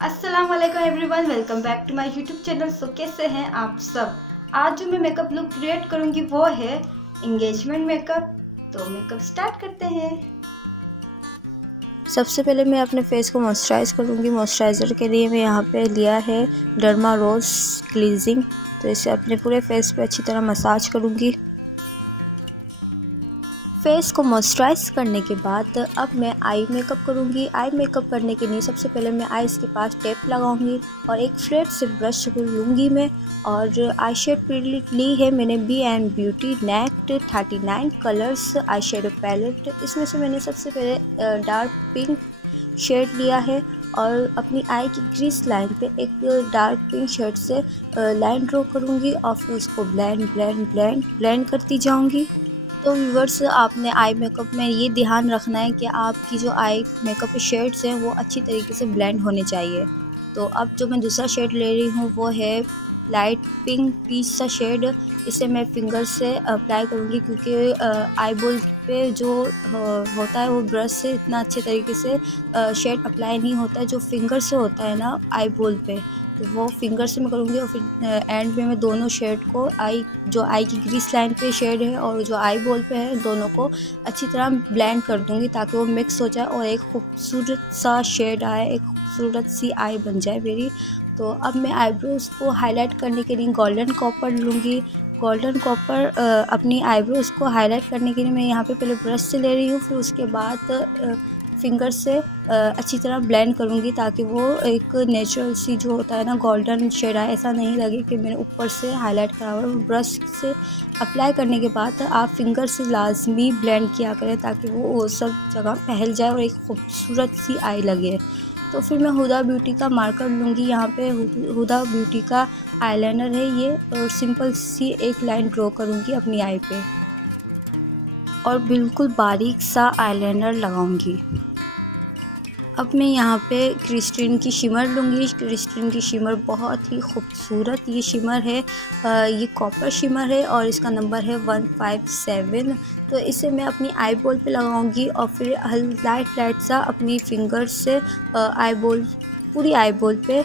अस्सलाम वालेकुम everyone, welcome back to my YouTube channel. So कैसे हैं आप सब। आज जो मैं मेकअप लुक क्रिएट करूंगी वो है एंगेजमेंट मेकअप। तो मेकअप स्टार्ट करते हैं। सबसे पहले मैं अपने फेस को मॉइस्चराइज़ करूँगी। मॉइस्चराइज़र के लिए मैं यहाँ पे लिया है डर्मा रोज क्लींजिंग। तो इसे अपने पूरे फेस पे अच्छी तरह मसाज करूँगी। फेस को मॉइस्चराइज करने के बाद अब मैं आई मेकअप करूँगी। आई मेकअप करने के लिए सबसे पहले मैं आईज के पास टेप लगाऊंगी और एक फ्लैट से ब्रश लूँगी मैं। और आई शेड ली है मैंने B and beauty next 39 colours eye shadow palette. इसमें से मैंने सबसे पहले डार्क पिंक शेड लिया है और अपनी आई की क्रीज लाइन पे एक डार्क पिंक शेड से लाइन ड्रॉ करूँगी और फिर उसको ब्लेंड करती जाऊँगी। तो व्यूअर्स, आपने आई मेकअप में ये ध्यान रखना है कि आपकी जो आई मेकअप के शेड्स हैं वो अच्छी तरीके से ब्लेंड होने चाहिए। तो अब जो मैं दूसरा शेड ले रही हूँ वो है लाइट पिंक पीच सा शेड। इसे मैं फिंगर से अप्लाई करूँगी क्योंकि आई बॉल पे जो होता है वो ब्रश से इतना अच्छे तरीके से शेड अप्लाई नहीं होता है जो फिंगर से होता है ना आई बॉल पे। तो वो फिंगर से मैं करूँगी और फिर एंड में मैं दोनों शेड को जो आई की क्रीज लाइन पे शेड है और जो आई बॉल पे है दोनों को अच्छी तरह ब्लेंड कर दूँगी ताकि वो मिक्स हो जाए और एक खूबसूरत सा शेड आए, एक खूबसूरत सी आई बन जाए मेरी। तो अब मैं आईब्रोज को हाईलाइट करने के लिए गोल्डन कॉपर लूँगी। गोल्डन कॉपर अपनी आईब्रोज को हाईलाइट करने के लिए मैं यहाँ पे पहले ब्रश से ले रही हूँ, फिर उसके बाद फिंगर से अच्छी तरह ब्लेंड करूँगी ताकि वो एक नेचुरल सी जो होता है ना गोल्डन शेड आए। ऐसा नहीं लगे कि मैंने ऊपर से हाईलाइट करा हुआ है। ब्रश से अप्लाई करने के बाद आप फिंगर से लाजमी ब्लेंड किया करें ताकि वो सब जगह फैल जाए और एक खूबसूरत सी आई लगे। तो फिर मैं हुदा ब्यूटी का मार्कर लूँगी। यहाँ पे हुदा ब्यूटी का आईलाइनर है ये, और सिंपल सी एक लाइन ड्रॉ करूँगी अपनी आई पे और बिल्कुल बारीक सा आईलाइनर लगाऊंगी। अब मैं यहाँ पे क्रिस्टीन की शिमर लूँगी। क्रिस्टीन की शिमर बहुत ही खूबसूरत ये शिमर है। ये कॉपर शिमर है और इसका नंबर है 157। तो इसे मैं अपनी आई बॉल पे लगाऊंगी और फिर लाइट सा अपनी फिंगर से पूरी आई बॉल पे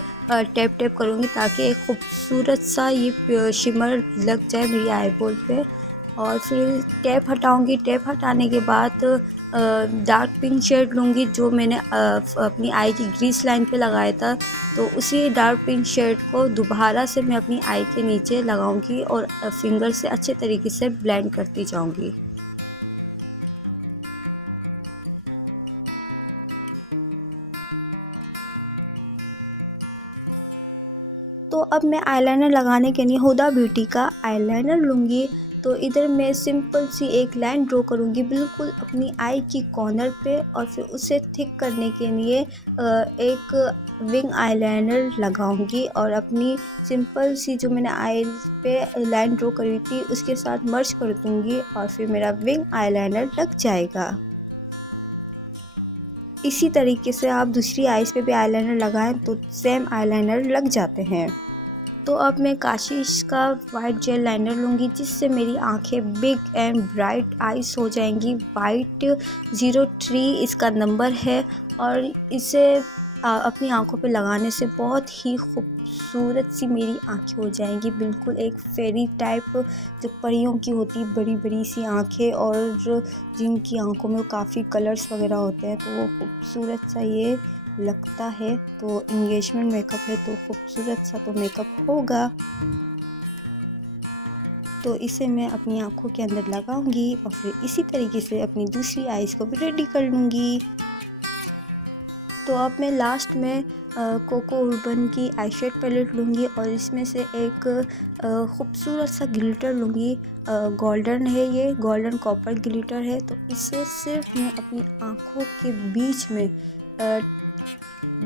टैप करूँगी ताकि एक खूबसूरत सा ये शिमर लग जाए मेरी आई बॉल पे। और फिर टैप हटाऊंगी। टैप हटाने के बाद डार्क पिंक शेड लूँगी जो मैंने अपनी आई की क्रीज लाइन पे लगाया था। तो उसी डार्क पिंक शेड को दोबारा से मैं अपनी आई के नीचे लगाऊंगी और फिंगर से अच्छे तरीके से ब्लेंड करती जाऊंगी। तो अब मैं आईलाइनर लगाने के लिए हुदा ब्यूटी का आईलाइनर लूँगी। तो इधर मैं सिंपल सी एक लाइन ड्रॉ करूँगी बिल्कुल अपनी आई की कॉर्नर पे और फिर उसे थिक करने के लिए एक विंग आईलाइनर लगाऊंगी और अपनी सिंपल सी जो मैंने आई पे लाइन ड्रॉ करी थी उसके साथ मर्ज कर दूँगी और फिर मेरा विंग आईलाइनर लग जाएगा। इसी तरीके से आप दूसरी आईज पे भी आईलाइनर लगाएं तो सेम आईलाइनर लग जाते हैं। तो अब मैं काशिश का वाइट जेल लाइनर लूँगी जिससे मेरी आंखें बिग एंड ब्राइट आइज हो जाएंगी। वाइट 03 इसका नंबर है और इसे अपनी आंखों पे लगाने से बहुत ही खूबसूरत सी मेरी आंखें हो जाएंगी, बिल्कुल एक फेरी टाइप जो परियों की होती बड़ी बड़ी सी आंखें और जिनकी आंखों में काफ़ी कलर्स वगैरह होते हैं तो वो खूबसूरत सा ये लगता है। तो एंगेजमेंट मेकअप है तो खूबसूरत सा तो मेकअप होगा। तो इसे मैं अपनी आंखों के अंदर लगाऊंगी और फिर इसी तरीके से अपनी दूसरी आईज को भी रेडी कर लूँगी। तो अब मैं लास्ट में कोको उर्बन की आई शेड पैलेट लूँगी और इसमें से एक खूबसूरत सा ग्लिटर लूँगी। गोल्डन है, ये गोल्डन कॉपर ग्लिटर है। तो इसे सिर्फ मैं अपनी आँखों के बीच में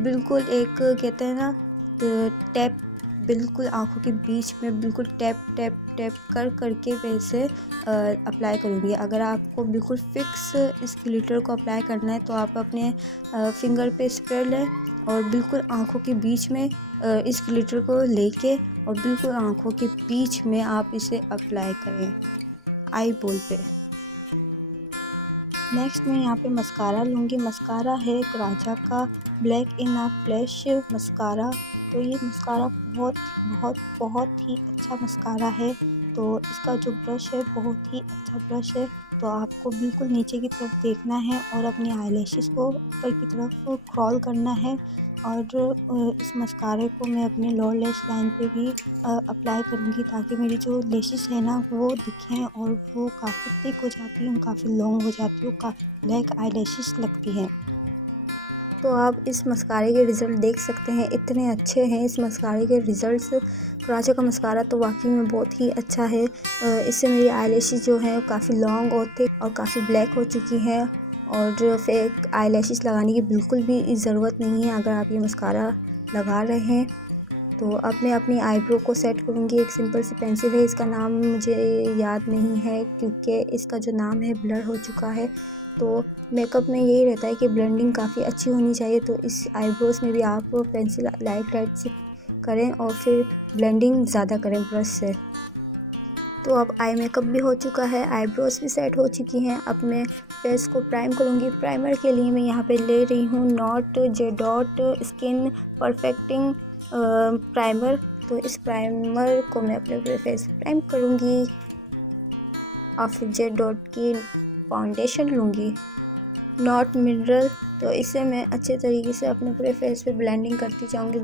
बिल्कुल एक कहते हैं ना टैप, बिल्कुल आंखों के बीच में बिल्कुल टैप करके वैसे अप्लाई करूँगी। अगर आपको बिल्कुल फिक्स इस ग्लिटर को अप्लाई करना है तो आप अपने फिंगर पे स्प्रेड लें और बिल्कुल आंखों के बीच में इस ग्लिटर को लेके और बिल्कुल आंखों के बीच में आप इसे अप्लाई करें आई बॉल पे। नेक्स्ट मैं यहाँ पे मस्कारा लूँगी। मस्कारा है राजा का black in a flash mascara. तो ये मस्कारा बहुत बहुत बहुत ही अच्छा मस्कारा है। तो इसका जो ब्रश है बहुत ही अच्छा ब्रश है। तो आपको बिल्कुल नीचे की तरफ देखना है और अपने आईलैशेस को ऊपर की तरफ क्रॉल करना है। और इस मस्कारे को मैं अपने लोअर लैश लाइन पे भी अप्लाई करूँगी ताकि मेरी जो लैशेस है ना वो दिखें और वो काफ़ी थिक हो जाती हैं, काफ़ी लॉन्ग हो जाती है, काफ़ी ब्लैक आईलैशेस लगती हैं। तो आप इस मस्कारे के रिज़ल्ट देख सकते हैं, इतने अच्छे हैं इस मस्कारे के रिज़ल्ट्स। राजा का मस्कारा तो वाकई में बहुत ही अच्छा है। इससे मेरी आईलैशेस जो है काफ़ी लॉन्ग और थिक और काफ़ी ब्लैक हो चुकी है और फेक आईलैशेस लगाने की बिल्कुल भी ज़रूरत नहीं है अगर आप ये मस्कारा लगा रहे हैं। तो अब मैं अपनी आईब्रो को सेट करूँगी। एक सिंपल सी पेंसिल है, इसका नाम मुझे याद नहीं है क्योंकि इसका जो नाम है ब्लर हो चुका है। तो मेकअप में यही रहता है कि ब्लेंडिंग काफ़ी अच्छी होनी चाहिए। तो इस आईब्रोज में भी आप पेंसिल लाइट से करें और फिर ब्लेंडिंग ज़्यादा करें ब्रश से। तो अब आई मेकअप भी हो चुका है, आईब्रोज भी सेट हो चुकी हैं। अब मैं फेस को प्राइम करूँगी। प्राइमर के लिए मैं यहाँ पे ले रही हूँ not J dot skin perfecting primer. तो इस प्राइमर को मैं अपने पूरे फेस पे प्राइम करूँगी और फिर जे डॉट की फाउंडेशन लूँगी नॉट मिनरल। तो इसे मैं अच्छे तरीके से अपने पूरे फेस पे ब्लेंडिंग करती जाऊँगी।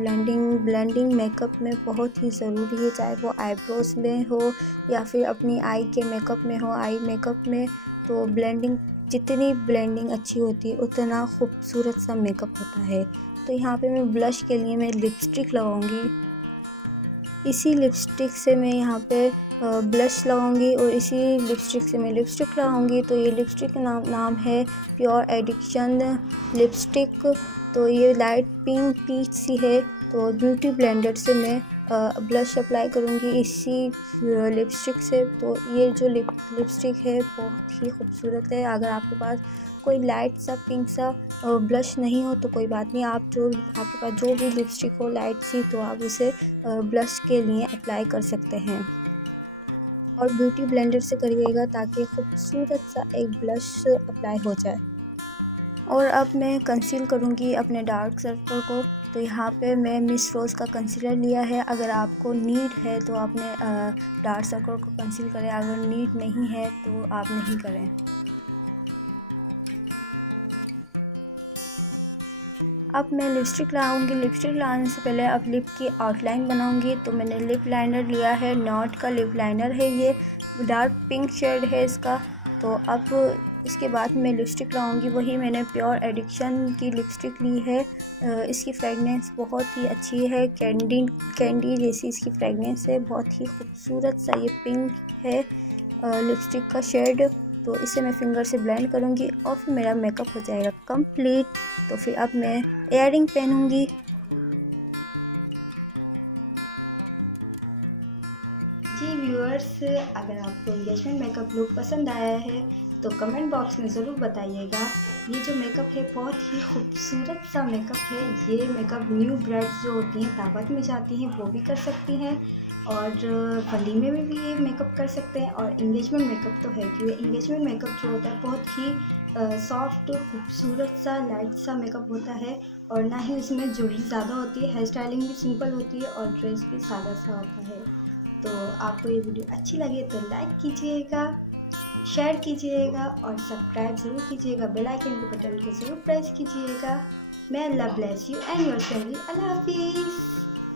ब्लेंडिंग मेकअप में बहुत ही ज़रूरी है, चाहे वो आईब्रोज में हो या फिर अपनी आई के मेकअप में हो। आई मेकअप में तो जितनी ब्लेंडिंग अच्छी होती है उतना खूबसूरत सा मेकअप होता है। तो यहाँ पे मैं ब्लश के लिए मैं लिपस्टिक लगाऊंगी। इसी लिपस्टिक से मैं यहाँ पे ब्लश लगाऊंगी और इसी लिपस्टिक से मैं लिपस्टिक लगाऊंगी। तो ये लिपस्टिक का नाम है प्योर एडिक्शन लिपस्टिक। तो ये लाइट पिंक पीच सी है। तो ब्यूटी ब्लेंडर से मैं ब्लश अप्लाई करूँगी इसी लिपस्टिक से। तो ये जो लिपस्टिक है बहुत ही खूबसूरत है। अगर आपके पास कोई लाइट सा पिंक सा ब्लश नहीं हो तो कोई बात नहीं, आपके पास जो भी लिपस्टिक हो लाइट सी तो आप इसे ब्लश के लिए अप्लाई कर सकते हैं और ब्यूटी ब्लेंडर से करिएगा ताकि खूबसूरत सा एक ब्लश अप्लाई हो जाए। और अब मैं कंसील करूँगी अपने डार्क सर्कल को। तो यहाँ पे मैं मिस रोज़ का कंसीलर लिया है। अगर आपको नीड है तो आपने डार्क सर्कल को कंसील करें, अगर नीड नहीं है तो आप नहीं करें। अब मैं लिपस्टिक लगाऊंगी। लिपस्टिक लगाने से पहले अब लिप की आउटलाइन बनाऊंगी। तो मैंने लिप लाइनर लिया है, नॉट का लिप लाइनर है, ये डार्क पिंक शेड है इसका। तो अब इसके बाद मैं लिपस्टिक लगाऊंगी। वही मैंने प्योर एडिक्शन की लिपस्टिक ली है। इसकी फ्रेगनेंस बहुत ही अच्छी है, कैंडी जैसी इसकी फ्रेगनेंस है। बहुत ही खूबसूरत सा ये पिंक है लिपस्टिक का शेड। तो इसे मैं फिंगर से ब्लेंड करूँगी और फिर मेरा मेकअप हो जाएगा कंप्लीट। तो फिर अब मैं इयररिंग पहनूंगी। जी व्यूअर्स, अगर आपको एंगेजमेंट मेकअप लुक पसंद आया है तो कमेंट बॉक्स में ज़रूर बताइएगा। ये जो मेकअप है बहुत ही खूबसूरत सा मेकअप है। ये मेकअप न्यू ब्राइड्स जो होती हैं दावत में जाती हैं वो भी कर सकती हैं और वलीमे में भी ये मेकअप कर सकते हैं। और एंगेजमेंट मेकअप तो है कि एंगेजमेंट मेकअप जो होता है बहुत ही सॉफ्ट खूबसूरत सा लाइट सा मेकअप होता है और ना ही उसमें ज्वेलरी ज़्यादा होती है। हेयर स्टाइलिंग भी सिंपल होती है और ड्रेस भी सादा सा होता है। तो आपको ये वीडियो अच्छी लगे तो लाइक कीजिएगा, शेयर कीजिएगा और सब्सक्राइब जरूर कीजिएगा। बेल आइकन बटन को जरूर प्रेस कीजिएगा। May Allah bless you and your family. Allah Hafiz.